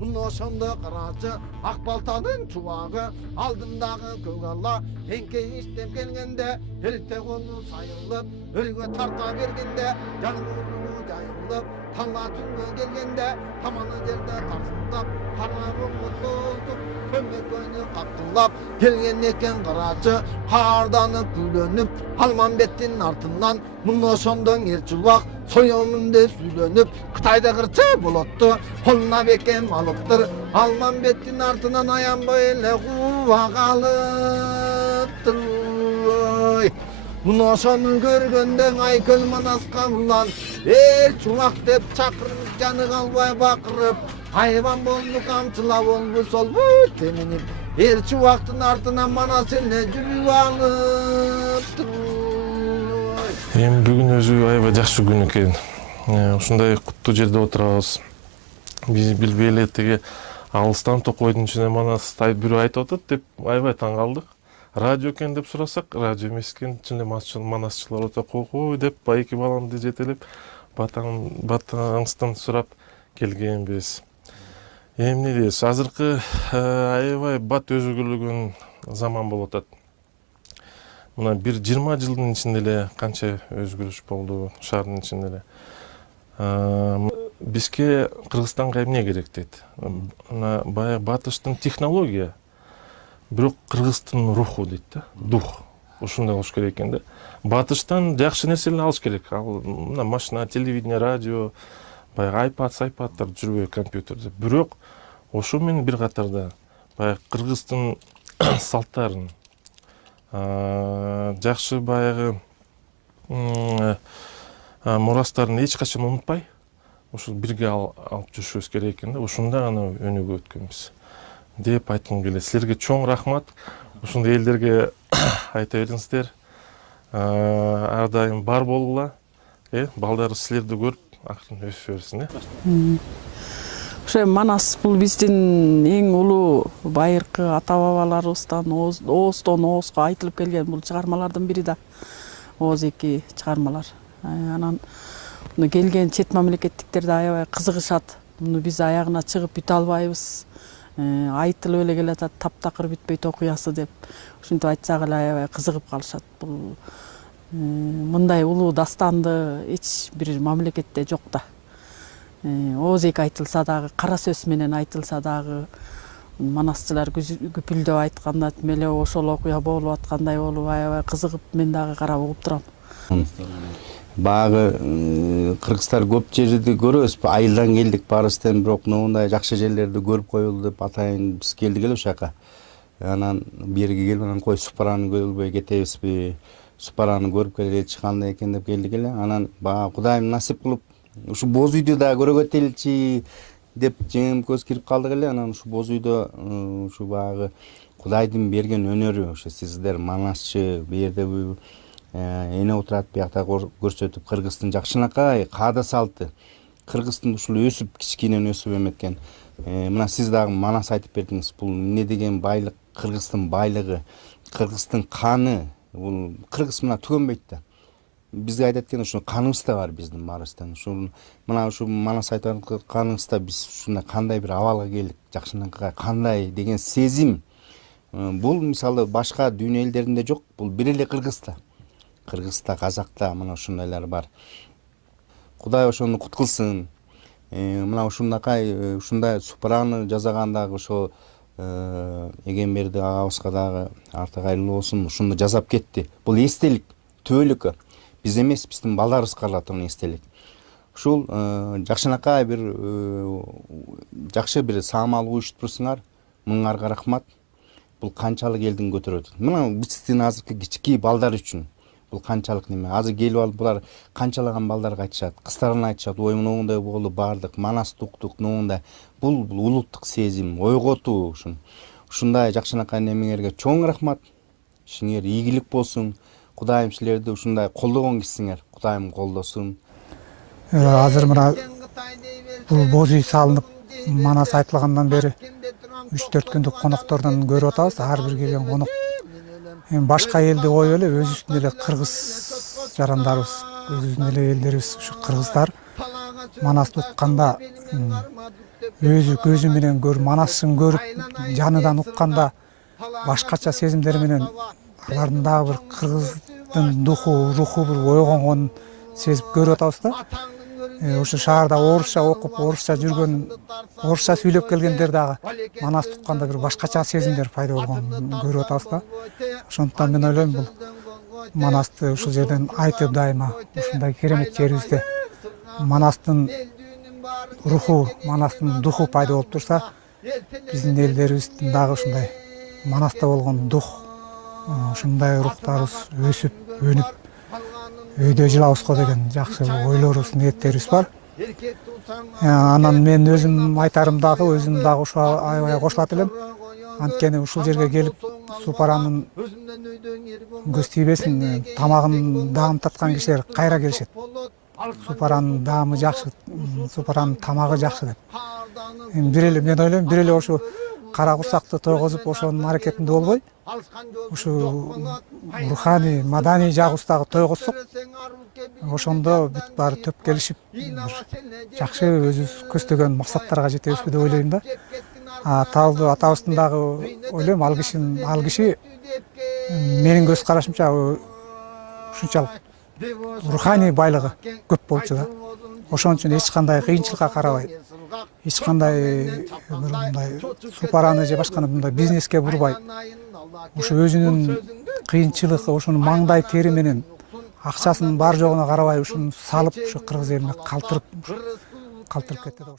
Bunu ошондо карачы ак балтанын чубагы алдындагы көк ала эңкейиштеп келгенде элте колу сайылып өргө тарта бергенде жалгыз жайылып таңга түнгө келгенде таманы жерде тарсылдап кара бұлт толтуп көмбөк көйнө каптылап келген экен карачы каарданып күлөнүп Алмамбеттин артынан муну ошондон эр чубак соёмун деп сүйлөнүп Кытайда кырчы болотту колуна бекем алыптыр Алмамбеттин артынан аянбай эле кууа калыптыр. Муну ошону көргөндө Айкөл Манаска улан эр чубак деп чакырып жаны калбай бакырып айбан болду камчылап болбу солбу теминип эр чубактын артынан Манас эле жүрүп алыптыр. Эми бүгүн өзү аябай жакшы күн экен. Ушундай куттуу жерде отурабыз. Биз билбей эле тиги алыстан Токойдун ичине Манас бирөө айтып атат деп аябай таң калдык. Радио экен деп сурасак, радио эмес экен, чынында манасчылар өтө койгой деп байки баламды жетелеп батаңыздан сурап келгенбиз. Эмне дейсиз? Азыркы аябай бат өзгөрүлгөн заман болуп атат. Мына бир 20 жылдын ичинде эле канча өзгөрүш болду шаардын ичинде эле. Бизге Кыргызстанга эмне керек дейт? Баягы батыштын технология, бирок Кыргыздын руху дейт да, дух. Ушундай болуш керек экен да. Батыштан жакшы нерселерди алыш керек. Мына машина, телевидение, радио, баягы айпадтар жүрбөй компьютерде. Бирок ошо менен бир катарда баягы Кыргыздын салттарын жакшы баягы мурастарын эч качан унутпай, ошол бирге алып жүрүшүбүз керек экен да. Ошондо гана өнүгүп өткөнбүз деп айткым келет. Силерге чоң рахмат. Ушундай элдерге айта бериңиздер. Ар дайым бар болгула. Балдарыбыз силерди көрүп акырын өсүп берсин, Ошо Манас бул биздин эң улуу байыркы ата бабаларыбыздан ооздон оозго айтылып келген бул чыгармалардын бири да. Ооз-2 чыгармалар. Анан муну келген чет мамлекеттиктер да аябай кызыгышат. Муну биз аягына чыгып бүтө албайбыз. Айтылып эле келатат, таптакыр бүтпөйт окуясы деп. Ушинтип айтсак эле аябай кызыгып калышат. Бул мындай улуу дастанды эч бир мамлекетте жок да. Ооз-2 айтылса дагы, кара сөз менен айтылса дагы, манасчылар күпүлдөп айтканда эле ошол окуя болуп аткандай болуп аябай кызыгып мен дагы карап угуп турам. Багы кыргыздар көп жерди көрөбүз. Айылдан келдик барыстан, бирок мындай жакшы жерлерди көрүп коелу деп атайын биз келдик эле ошака. Анан берге келип анан кой Супараны көрбөй кетебизби? Супараны көрүп келеличи кандай экен деп келдик эле. Анан бага Кудайым насип кылып ушу боз үйдү да көрө кетеличи деп жеңим көз кирип калдык эле. Анан ушу боз үйдө ушу багы Кудайдын берген өнөрү, ошо сиздер манасчы бу жерде эне отурат биякта көрсөтүп Кыргыздын жакшынакай каада салты. Кыргыздын ушул өсүп кичинен өсүп эметкен. Мына сиз дагы Манас айтып бердиңиз. Бул эмне деген байлык, Кыргыздын байлыгы, Кыргыздын каны. Бул кыргыз мына түгөнбөйт да. Бизге айтат экен ушул каныбызда бар биздин барыстан. Ушул мына ушу Манас айтып каныбызда биз ушундай кандай бир абалга келдик, жакшынакай кандай деген сезим. Бул мисалы башка дүйнө элдеринде жок. Бул бир эле Кыргызда. Кыргызда, Казакта мына ушундайлар бар. Кудай ошону куткылсын. Мына ушундай Супараны жазагандагы ошо Эгемберди агабызга дагы арты кайрылуу болсун. Ушуну жазап кетти. Бул эстелик, түбөлүккө. Биз эмес, биздин балдарыбыз калат аны эстелик. Ушул жакшынакай бир жакшы бир саамал уюштурсуңар. Мыңарга рахмат. Бул канчалык элдин көтөрөт. Мына биздин азыркы кички балдар үчүн бул канчалык неме. Азыр келип алып булар канчалаган балдарга айтышат, кыздарына айтышат, ой мындай болду бардык, Манас туктук, мындай. Бул улуттук сезим, ойготуу ушун. Ушундай жакшынакай немеңерге чоң рахмат. Ишиңер ийгилик болсун. Кудайым силерди ушундай колдогон кишисиңер. Кудайым колдосун. Азыр мына бул боз үй салынып, Манас айтылгандан бери 3-4 күндүк коноктордон көрүп атабыз. Ар бир келген конок башка элди коюп эле өзүбүздүн эле кыргыз жарандарыбыз, өзүбүздүн эле элдерибиз, ушу кыргыздар Манасты укканда өзү көзү менен көрүп, Манасын көрүп, жаныдан укканда башкача сезимдер менен алардын дагы бир кыргыздын руху бир ойгонгонун сезип көрүп атабыз да. Ошо шаарда орусча окуп, орусча жүргөн, орусча сүйлөп келгендер дагы Манасты укканда бир башкача сезимдер пайда болгонун көрүп атабыз да. Ошондуктан мен ойлойм, бул Манасты ушул жерден айтып дайыма ушундай керемет жерибизде Манастын руху, Манастын духу пайда болуп турса, биздин элдерибиздин дагы ушундай Манаста болгон дух, ушундай рухтарыбыз өсүп, өнүп, өйдө жылабызго деген жакшы ойлорубуз, ниеттерибиз бар. Анан мен өзүм айтарым дагы, өзүм дагы ушул аябай кошулат элем. Анткени ушул жерге келип, Супаранын көз тийбесин, тамагын даам таткан кишилер кайра келишет. Супаранын даамы жакшы, Супаранын тамагы жакшы деп. Бир эле мен ойлойм, бир эле ошо кара курсакты тойгозуп ошонун аракетинде болбой, ушу руханий, маданий жагыбызды дагы тойгозсок, ошондо бүт баары төп келишип, жакшы өзүбүз көздөгөн максаттарга жетебизби деп ойлойм да. Таалдуу атабыздын дагы ойлойм, ал киши менин көз карашымча ушунчалык руханий байлыгы көп болчу да. Ошон үчүн эч кандай кыйынчылыкка карабай, эч кандай бир мындай Супараны же башка мындай бизнеске бурбай, ушу өзүнүн кыйынчылыгы, ошонун маңдай тери менен акчасынын бар жогуна карабай ушуну салып, ушу кыргыз элине калтырып кетти да.